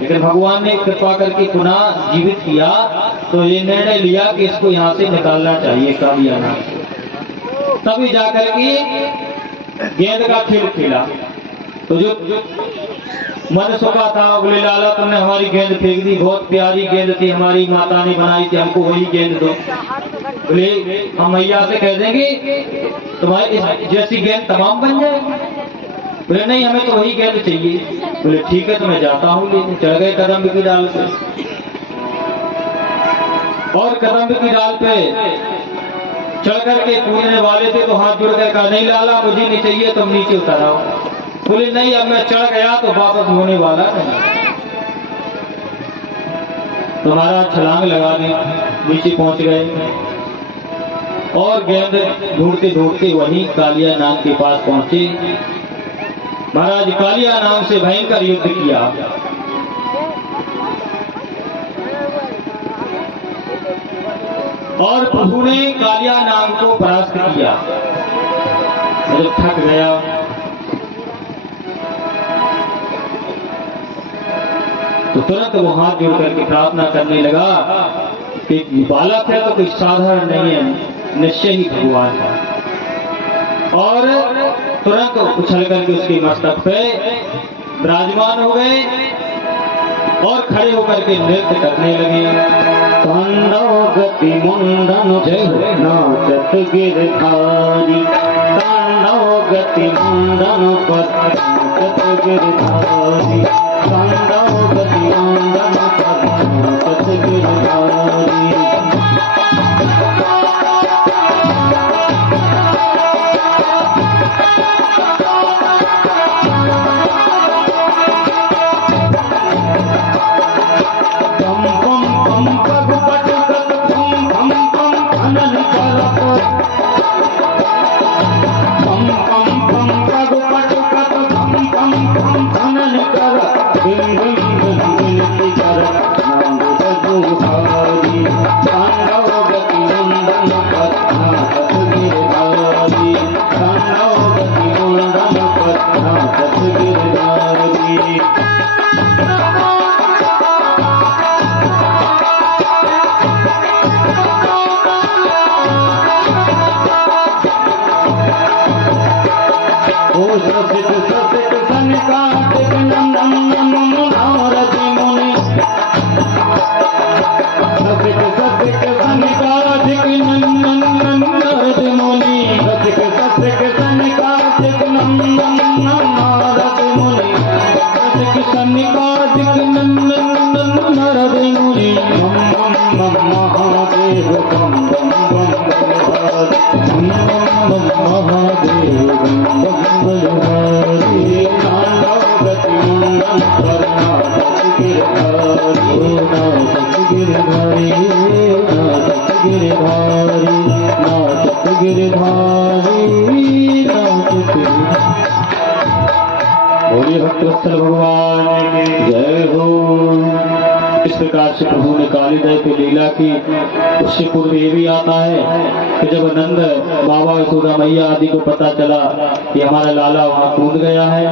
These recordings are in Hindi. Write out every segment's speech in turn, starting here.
लेकिन भगवान ने कृपा करके पुनः जीवित किया, तो ये निर्णय लिया कि इसको यहाँ से निकालना चाहिए कालिया नाग से। तभी जाकर के गेंद का खेल खेला। तो जो मन सुखा था, बोले लाला तुमने हमारी गेंद फेंक दी, बहुत प्यारी गेंद थी, हमारी माता ने बनाई थी, हमको वही गेंद दो। बोले हम मैया से कह देंगे तुम्हारी जैसी गेंद तमाम बन जाएगी। बोले नहीं, हमें तो वही गेंद चाहिए। बोले ठीक है, तो मैं जाता हूँ। लेकिन चढ़ गए कदम की डाल पे, और कदम की डाल पे चढ़ करके कूदने वाले थे तो हाथ जुड़ कर कहा नहीं लाला मुझे नहीं चाहिए, तुम नीचे उतर आओ। बोले नहीं, अब मैं चढ़ गया तो वापस होने वाला नहीं। तो महाराज छलांग लगा दी, नीचे पहुंच गए और गेंद ढूंढते ढूंढते वहीं कालिया नाग के पास पहुंचे। महाराज कालिया नाग से भयंकर युद्ध किया। और प्रभु ने कालिया नाग को परास्त किया। जब थक गया तो तुरंत वो हाथ जोड़ करके प्रार्थना करने लगा कि बालक है तो कोई साधारण नहीं है, निश्चय ही भगवान था। और तुरंत उछल करके उसके मस्तक पे विराजमान हो गए और खड़े होकर के नृत्य करने लगे। तांडव गति मुंडन जय नाचत गिरधारी, तांडव गति मुंडन पर नाचत गिरधारी, तांडव गति मुंडन पर नाचत गिरधारी। भगवान जय हो। इस प्रकार से प्रभु ने कालीदय की लीला की। उससे पूर्व ये भी आता है कि जब नंद बाबा यशोदा मैया आदि को पता चला कि हमारा लाला वहां कूद गया है,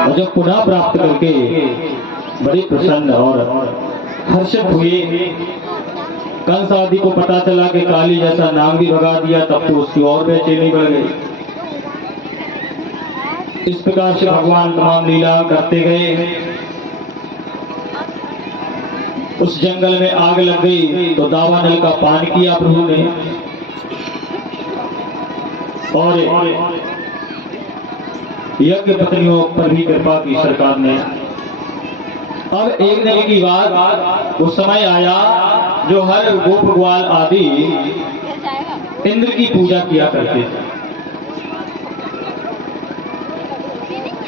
और जब पुनः प्राप्त करके बड़े प्रसन्न और हर्षित हुए, कंस आदि को पता चला कि काली जैसा नाम भी भगा दिया, तब तो उसकी और बेचैनी बढ़ गई। इस प्रकार से भगवान तमाम लीला करते गए। उस जंगल में आग लग गई तो दावानल का पान किया प्रभु ने, और यज्ञ पत्नियों पर भी कृपा की सरकार ने। अब एक दिन की बात, उस समय आया जो हर गोप ग्वाल आदि इंद्र की पूजा किया करते थे,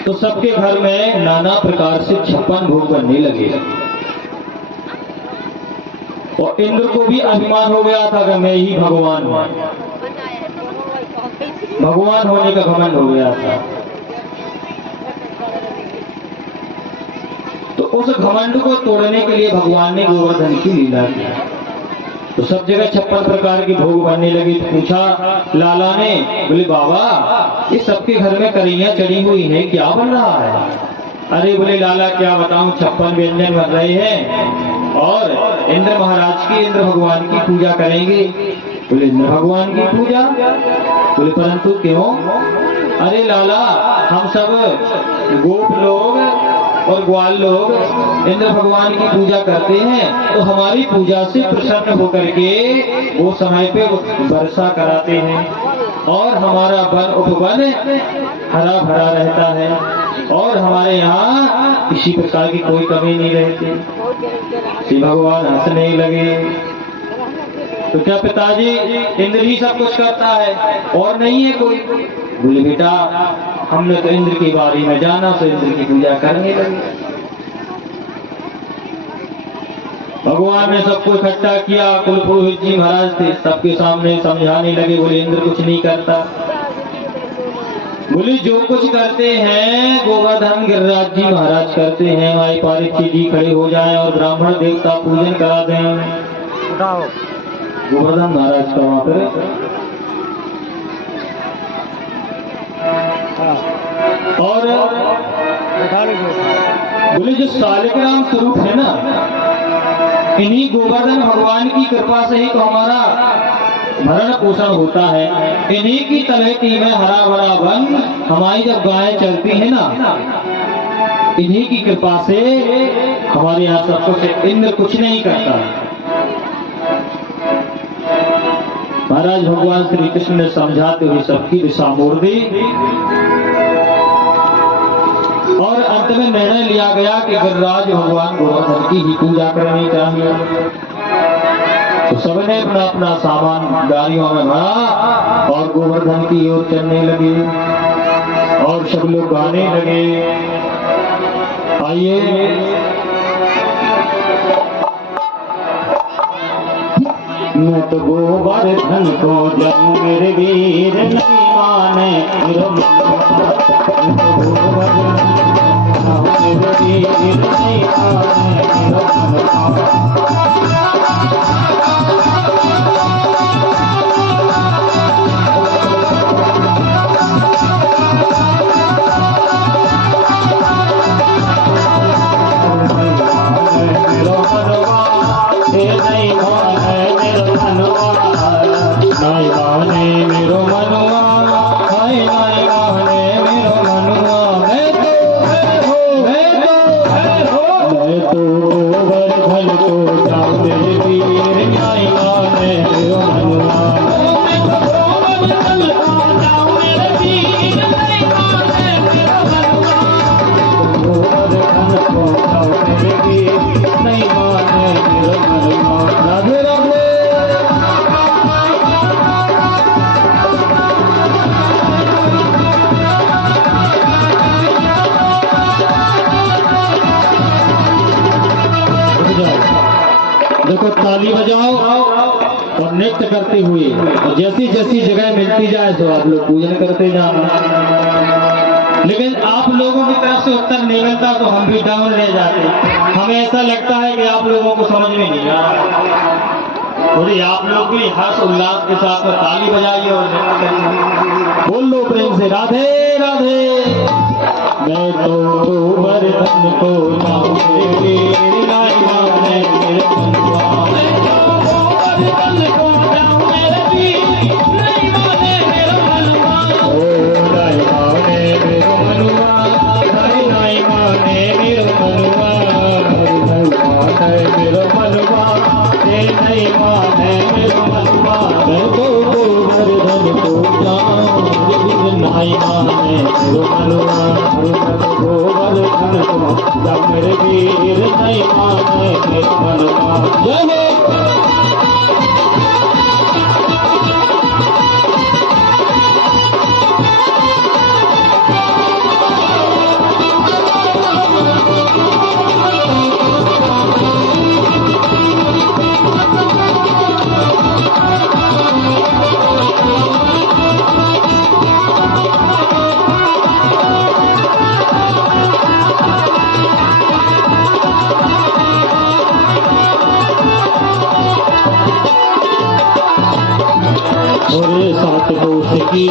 तो सबके घर में नाना प्रकार से 56 भोग बनने लगे। और इंद्र को भी अभिमान हो गया था कि मैं ही भगवान हूं, भगवान होने का घमंड हो गया था। तो उस घमंड को तोड़ने के लिए भगवान ने गोवर्धन की लीला की। तो सब जगह 56 प्रकार की भोग बनने लगी। तो पूछा लाला ने, बोले बाबा ये सबके घर में करियां चढ़ी हुई है, क्या बन रहा है? अरे बोले लाला क्या बताऊं, 56 व्यंजन बन रहे हैं और इंद्र महाराज की, इंद्र भगवान की पूजा करेंगे। बोले इंद्र भगवान की पूजा? बोले परंतु क्यों? अरे लाला हम सब गोप लोग और ग्वाल लोग इंद्र भगवान की पूजा करते हैं तो हमारी पूजा से प्रसन्न होकर के वो समय पे वर्षा कराते हैं और हमारा वन उपवन हरा भरा रहता है और हमारे यहाँ किसी प्रकार की कोई कमी नहीं रहती। श्री भगवान हंसने लगे। तो क्या पिताजी इंद्र ही सब कुछ करता है और नहीं है कोई? बोले बेटा हमने तो इंद्र के बारे में जाना तो इंद्र की पूजा करने लगे। भगवान ने सबको इकट्ठा किया, कुल पुरोहित जी महाराज थे, सबके सामने समझाने लगे। बोले इंद्र कुछ नहीं करता। बोले जो कुछ करते हैं गोवर्धन गिरिराज जी महाराज करते हैं। माई पारिची जी खड़े हो जाएं और ब्राह्मण देवता पूजन करा दें। गोवर्धन महाराज का वहां पर और बोले जो शालिग्राम स्वरूप है ना, इन्हीं गोवर्धन भगवान की कृपा से ही तो हमारा भरण पोषण होता है। इन्हीं की तलहटी में हरा भरा वन, हमारी जब गायें चलती है ना, इन्हीं की कृपा से हमारे यहाँ सब कुछ, इंद्र कुछ नहीं करता। महाराज भगवान श्री कृष्ण ने समझाते हुए सबकी दिशा मोड़ दी और अंत में निर्णय लिया गया कि गिरिराज भगवान गोवर्धन की ही पूजा करनी चाहिए। तो सबने अपना अपना सामान गाड़ियों में भरा और गोवर्धन की ओर चलने लगे और सब लोग गाने लगे। आइए मैं तो गोवर्धन को जब मेरे वीर नहीं माने, मेरे वीर नहीं देखो ताली बजाओ और नृत्य करते हुए और जैसी जैसी जगह मिलती जाए तो आप लोग पूजन करते जाना। लेकिन आप लोगों की तरफ से उत्तर नहीं मिलता तो हम भी डाउन रह जाते। हमें ऐसा लगता है कि आप लोगों को समझ में नहीं आ रहा। थोड़ी आप लोग भी हर्ष उल्लास के साथ में ताली बजाइए और नृत्य करिए। बोल लो प्रेम से राधे राधे। मैं तो गोवर्धन को मेरे वीर नहीं माने मेरे मनवा। जय साथ दोस्त की